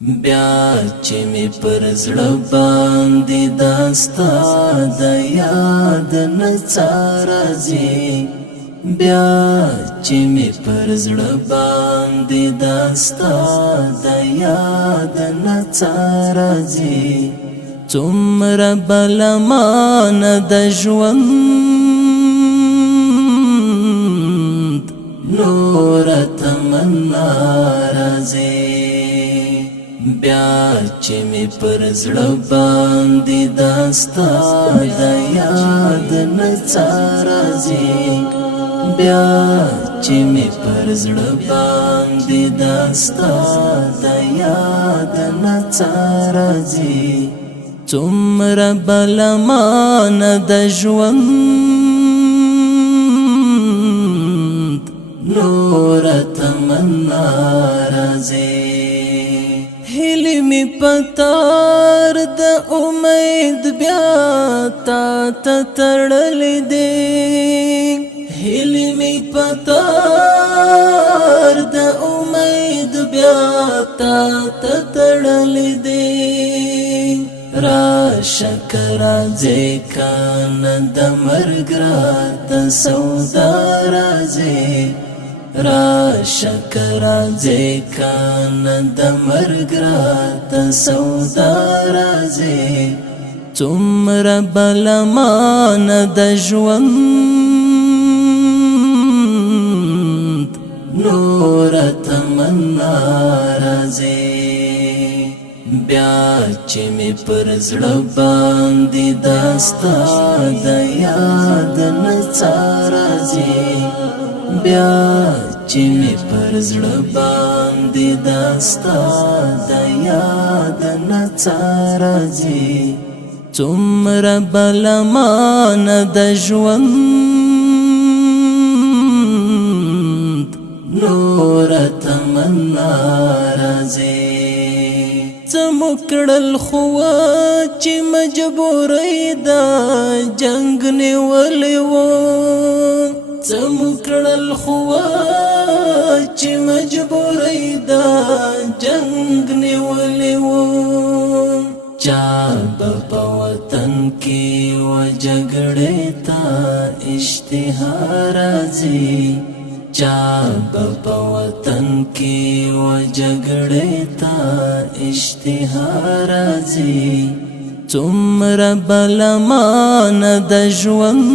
بیا چې می پر زړه باندې داستا د یاد نڅارځي بیا چې می پر زړه باندې داستا د یاد نڅارځي څومره بلمان د ژوند نور تمنا راځي بیا چې می پر زړه باندې داستا د یاد نڅارځي بیا چې می پر زړه باندې داستا د یاد نڅارځي څومره بلمان د ژوند نور تمنا راځي هلی می پتار د امید بیا تا تړلې دي هلی می پتار د امید بیا تا تړلې دي را شکر ځکان د مرګ رات سودا راځي را شکر ځکان د مرګ رات سودا راځي څومره بلمان د ژوند نور تمنا راځي بیا چې می پر زړه باندې داستا د یاد نڅارځي بیا چې می پر زړه باندې داستا د یاد نڅارځي څومره بلمان د ژوند نور تمنا راځي زمکړل خو چې مجبورې دا جنگ نیولې وو زمکړل خو چې مجبورې دا جنگ نیولې وو چا په وطن کې و جګړې تا اشتهار راځي چا په وطن کې و جګړې تا اشتهار راځي څومره بلمان د ژوند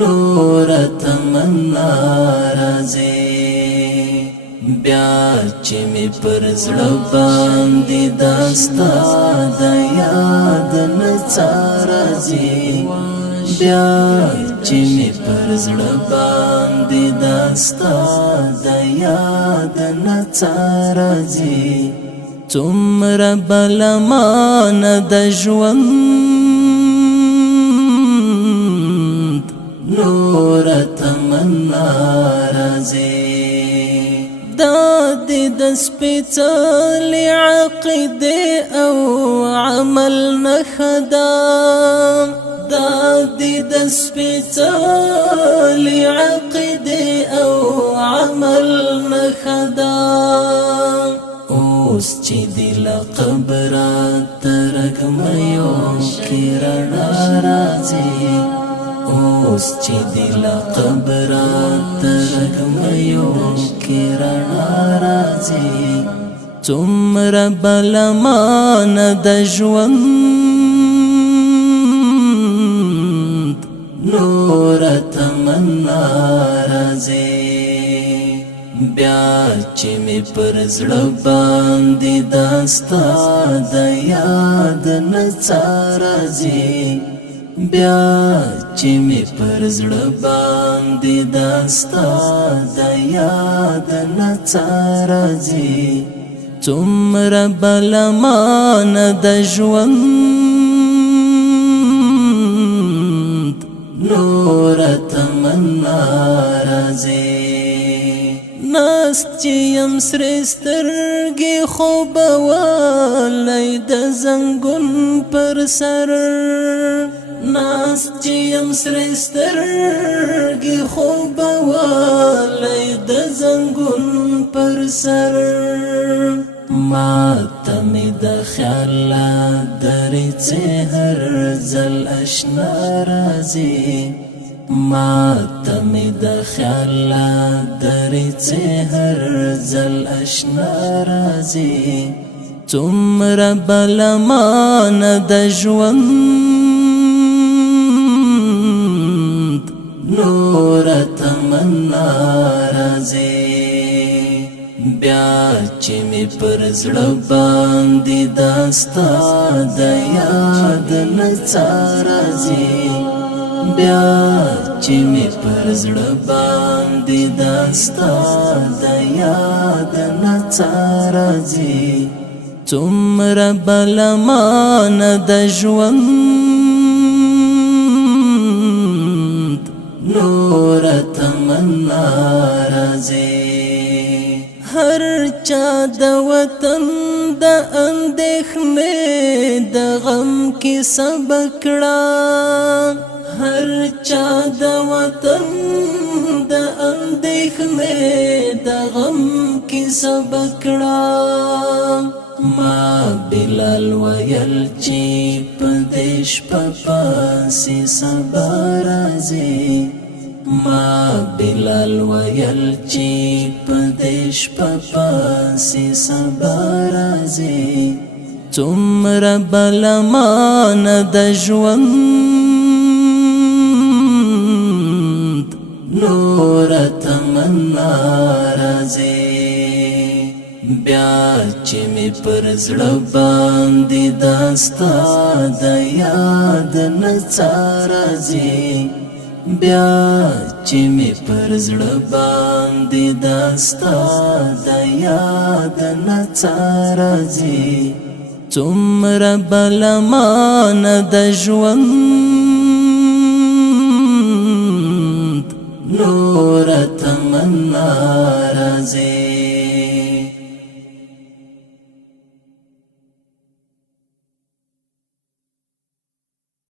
نور تمنا راځي بیا چې می پر زړه باندې داستا د یاد نڅارځي بیا چې می پر زړه باندې داستا د یاد نڅارځي څومره بلمان د ژوند نور تمنا راځي دادی د سپېڅلې عقیدې او عمل نښه دادی د سپېڅلې عقیدې او عمل نښه اوس چې دی له قبره ترږمیو کې رڼا راځي اوس چې دی له قبره ترږمیو کې رڼا راځي څومره بلمان د ژوند نور تمنا راځي بیا چې می پر زړه باندې داستا د یاد نڅارځي بیا چې می پر زړه باندې داستا د یاد نڅارځي څومره بلمان د ژوند نور تمنا راځي ناست چې یم سرې سترګې خوبولی د زنګون پر سر ناس چې یم سرې سترګې خوب والی د زنګون پر سر ماته مې د خیال دریڅې هر ځل اشنا راځي ماته مې د خیال دریڅې هر ځل اشنا راځي څومره بلمانه د ژوند نوره تمنا راځي بیا چې مې پر زړه باندې دا ستا د یاد نڅا راځي بیا چې مې پر زړه باندې دا ستا د یاد نڅا راځي څومره بلمانه د ژوند نوره تمنا راځي هر چا د وطن د اندېښنې د غم کیسه بکړه هر چا د وطن د اندېښنې د غم کیسه بکړه ما بلال ویل چې په دې شپه پسې سبا راځي ما بلال ویل چې په دې شپه پسې سبا راځي څومره بلمانه د ژوند نوره تمنا راځي بیا چې مې پر زړه باندې دا ستا د یاد نڅا راځي بیا چې مې پر زړه باندې دا ستا د یاد نڅا راځي څومره بلمانه د ژوند